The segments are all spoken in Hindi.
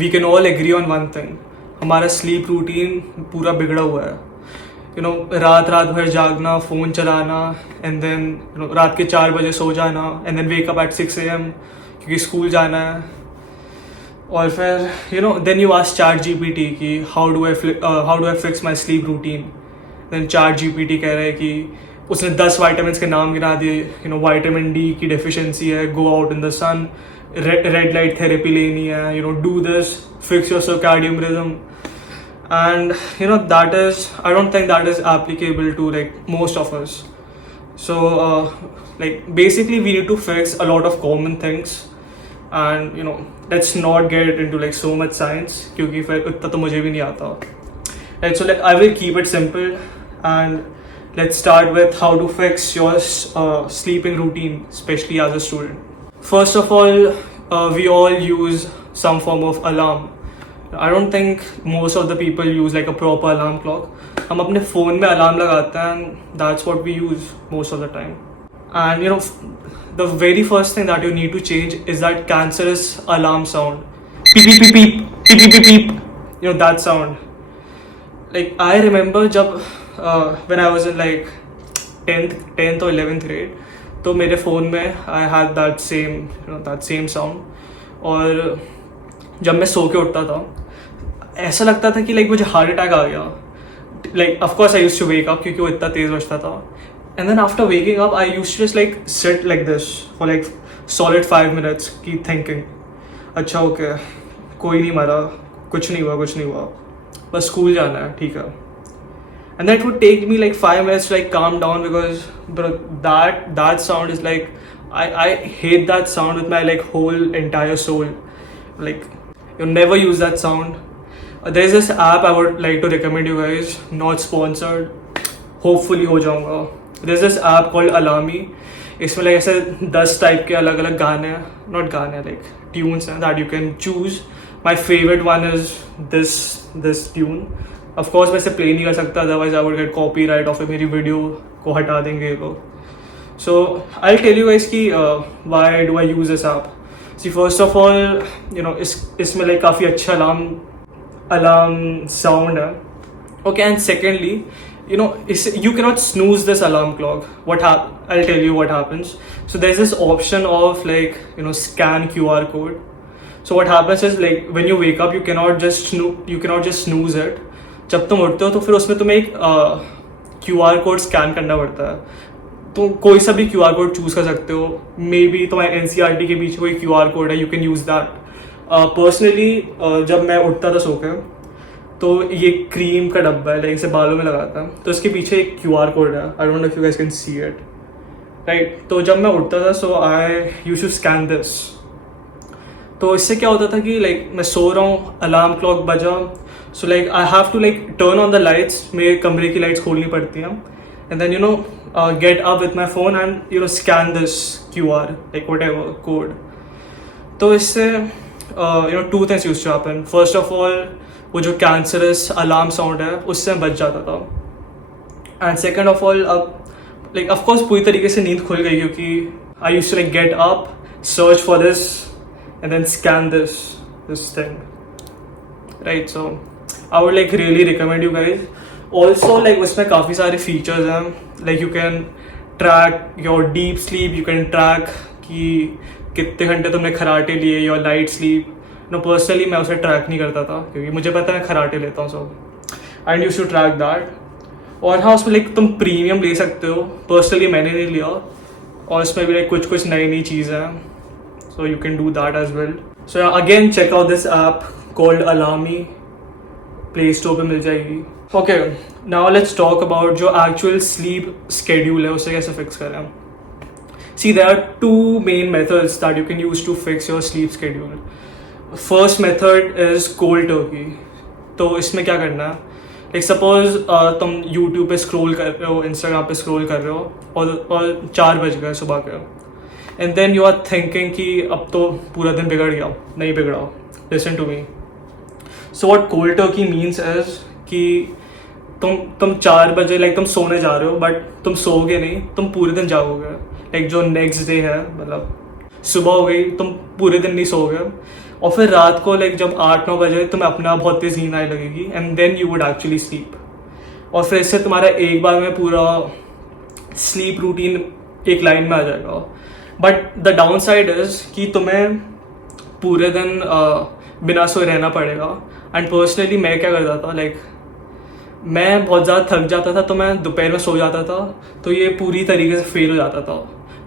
We can all agree on one thing, हमारा स्लीप रूटीन पूरा बिगड़ा हुआ है. रात भर जागना, फ़ोन चलाना, एंड देन रात के 4 बजे सो जाना, and then wake up at 6 AM क्योंकि स्कूल जाना है. और फिर then you ask ChatGPT कि how do I fix my sleep routine. Then ChatGPT कह रहे हैं कि उसने 10 वाइटामिन के नाम गिना दिए. वाइटामिन डी की डेफिशिएंसी है, go out in the sun, red light therapy लेनी है, do this, fix your circadian rhythm. And I don't think that is applicable to like most of us. So basically we need to fix a lot of common things, and let's not get into like so much science क्योंकि फिर इतना तो मुझे भी नहीं आता. Right, so I will keep it simple, and let's start with how to fix your sleeping routine, especially as a student. First of all, we all use some form of alarm. I don't think most of the people use like a proper alarm clock. हम अपने फ़ोन में अलार्म लगाते हैं, that's what we use most of the time. And the very first thing that you need to change is that cancerous alarm sound. Beep beep beep beep beep beep beep beep. That sound. Like I remember जब when I was in like 10th or 11th grade, तो मेरे फ़ोन में I had that same sound. और जब मैं सो के उठता था ऐसा लगता था कि लाइक मुझे हार्ट अटैक आ गया. Like of course I used to wake up क्योंकि वो इतना तेज बजता था. And then after waking up I used to just like sit like this for like solid 5 minutes की थिंकिंग, अच्छा ओके कोई नहीं मरा, कुछ नहीं हुआ, बस स्कूल जाना है, ठीक है. And that would take me like 5 minutes to like calm down, because that sound is like I hate that sound with my like whole entire soul. Like you never use that sound. There's this app I would like to recommend you guys, not sponsored, hopefully हो जाऊंगा. There's this app called Alarmy. इसमें like ऐसे 10 टाइप के अलग अलग गाने हैं, not गाने like tunes हैं that you can choose. My favorite one is this tune. Of course मैं इसे play नहीं कर सकता, otherwise I would get copyright और फिर मेरी वीडियो को हटा देंगे ये लोग. So I'll tell you guys कि why do I use this app. See, first of all, इसमें like काफ़ी अच्छा alarm sound है. Okay, and secondly, you cannot snooze this alarm clock. I'll tell you what happens. So there's this option of like scan QR code. So what happens is like when you wake up, you cannot just snooze it. जब तुम उठते हो तो फिर उसमें तुम्हें एक QR code स्कैन करना पड़ता है. तो कोई सा भी QR कोड चूज़ कर सकते हो. मे बी तुम्हारे NCERT के बीच कोई QR कोड है, you can use that. Personally जब मैं उठता था सो के, तो ये क्रीम का डब्बा है, लाइक इसे बालों में लगाता है, तो इसके पीछे एक QR कोड है. I don't know if you guys can see it, right. तो जब मैं उठता था so I used to scan this. तो इससे क्या होता था कि लाइक मैं सो रहा हूँ, अलार्म क्लॉक बजा, so like I have to like turn on the lights, मेरे कमरे की लाइट्स खोलनी पड़ती हैं, and then get up with my phone and scan this QR like whatever code. तो इससे two things used to happen. First of all, वो जो cancerous alarm sound है उससे मैं बच जाता था. And second of all, अब like of course पूरी तरीके से नींद खुल गई क्योंकि I used to like get up, search for this and then scan this thing, right? So I would like really recommend you guys. Also like उसमें काफ़ी सारे फीचर्स हैं, like you can track your deep sleep, you can track कि कितने घंटे तुमने खराटे लिए, your light sleep. Personally मैं उसे ट्रैक नहीं करता था क्योंकि मुझे पता है मैं खराटे लेता हूँ सब. And you should track that. और हाँ, उसमें like तुम प्रीमियम ले सकते हो. पर्सनली मैंने नहीं लिया, और उसमें भी like कुछ नई चीज़ें हैं, so you can do that as well. So yeah, again check out this app called Alarmy. Play store पे मिल जाएगी. Okay, now let's talk about जो एक्चुअल स्लीप स्केड्यूल है उसे कैसे फिक्स करें. सी there are 2 main methods that you can use to fix your sleep schedule. First method is cold turkey. तो इसमें क्या करना है, लाइक सपोज तुम यूट्यूब पे स्क्रॉल कर रहे हो, इंस्टाग्राम पे स्क्रॉल कर रहे हो और 4 बज गए सुबह के, and then you are thinking कि अब तो पूरा दिन बिगड़ गया. नहीं बिगड़ा. Listen to me. So what cold turkey means is कि तुम 4 बजे लाइक तुम सोने जा रहे हो, बट तुम सोओगे नहीं, तुम पूरे दिन जागोगे. लाइक जो नेक्स्ट डे है, मतलब सुबह हो गई, तुम पूरे दिन नहीं सोओगे, और फिर रात को लाइक जब 8-9 बजे तुम्हें अपना बहुत तेज नींद आने लगेगी and then you would actually sleep. और फिर इससे तुम्हारा एक बार में पूरा स्लीप रूटीन एक लाइन में आ जाएगा. But the down side is कि तुम्हें पूरे दिन बिना सोए रहना पड़ेगा. एंड पर्सनली मैं क्या करता था, लाइक मैं बहुत ज़्यादा थक जाता था तो मैं दोपहर में सो जाता था, तो ये पूरी तरीके से फेल हो जाता था.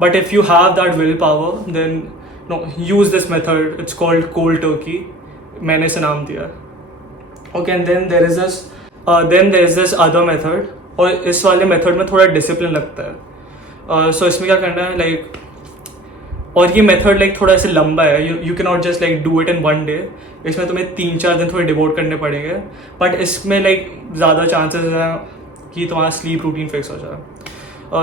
But if you have that will power then no use this method. It's called cold turkey. मैंने इसे नाम दिया. Okay, and then there is this other method. और इस वाले मेथड में थोड़ा डिसिप्लिन लगता है. सो इसमें क्या करना है, लाइक और ये मेथड लाइक थोड़ा ऐसे लंबा है. You can not just like do it in one day. इसमें तुम्हें 3-4 दिन थोड़े डिवोट करने पड़ेंगे. बट इसमें लाइक ज़्यादा चांसेस हैं कि तुम्हारा स्लीप रूटीन फिक्स हो जाए.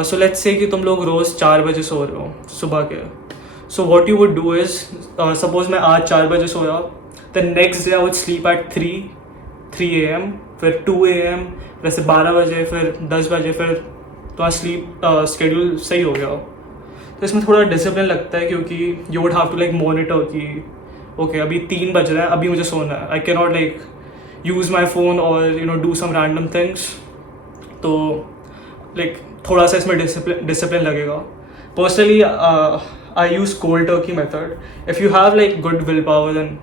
सो लेट्स से कि तुम लोग रोज़ 4 बजे सो रहे हो सुबह के. So what you would do is, suppose मैं आज 4 बजे सोया, the next day I would sleep at 3 AM, फिर 2 AM, वैसे 12 बजे, फिर 10 बजे, फिर तुम्हारा स्लीप स्केड्यूल सही हो गया. तो इसमें थोड़ा डिसिप्लिन लगता है क्योंकि you would have to like monitor कि ओके अभी 3 बज रहे हैं, अभी मुझे सोना है. I can not like use my phone और डू सम रैंडम थिंग्स. तो लाइक थोड़ा सा इसमें डिसिप्लिन लगेगा. Personally I use cold turkey method. If you have like good will power then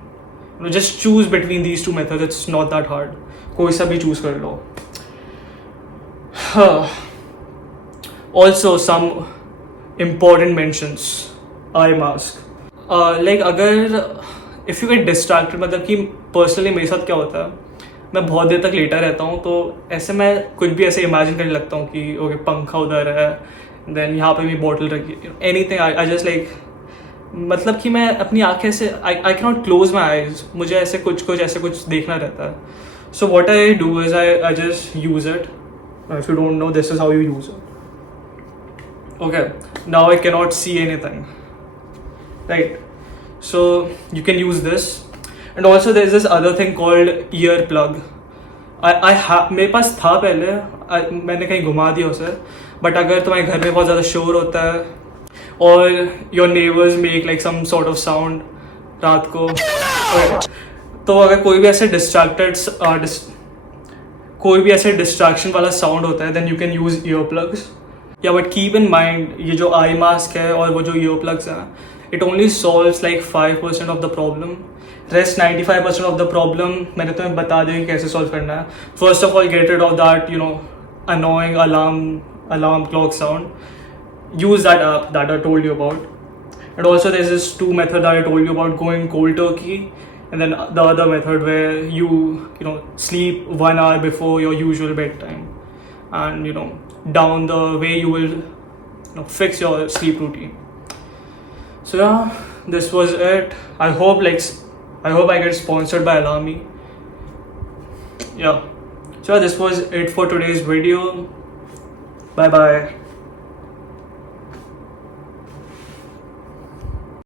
just choose between these 2 methods. It's not that hard. कोई सा भी चूज कर लो. Also some important mentions, eye mask. Like अगर if you get distracted, मतलब कि पर्सनली मेरे साथ क्या होता है, मैं बहुत देर तक लेटा रहता हूँ तो ऐसे मैं कुछ भी ऐसे इमेजिन करने लगता हूँ कि ओके पंखा उधर है, देन यहाँ पे भी बॉटल रखी, एनीथिंग. आई जस्ट लाइक मतलब कि मैं अपनी आंखें से आई can not close my eyes. मुझे ऐसे कुछ देखना रहता है. So what I do is I just use it. If you don't know, this is how you use it. Okay, now I cannot see anything, right? So you can use this. And also there's this other thing called ear plug. मेरे पास था पहले, मैंने कहीं घुमा दिया उसे. बट अगर तुम्हारे घर में बहुत ज़्यादा शोर होता है और your neighbours make like some sort of sound रात को, तो अगर कोई भी ऐसे डिस्ट्रैक्शन वाला साउंड होता है then you can use ear plugs. या बट कीप इन माइंड, ये जो आई मास्क है और वो जो ईयर प्लग्स हैं, it only solves like 5% of the problem. Rest 95% of the problem मैंने तुम्हें बता दिया कि कैसे सॉल्व करना है. First of all get rid of that annoying alarm clock sound. Use that app that I told you about. And also there's this 2 method that I told you about, going cold turkey, and then the other method where you sleep 1 hour before your usual bedtime, and down the way you will fix your sleep routine. So yeah, this was it. I hope I get sponsored by Alami. Yeah, so this was it for today's video. Bye bye.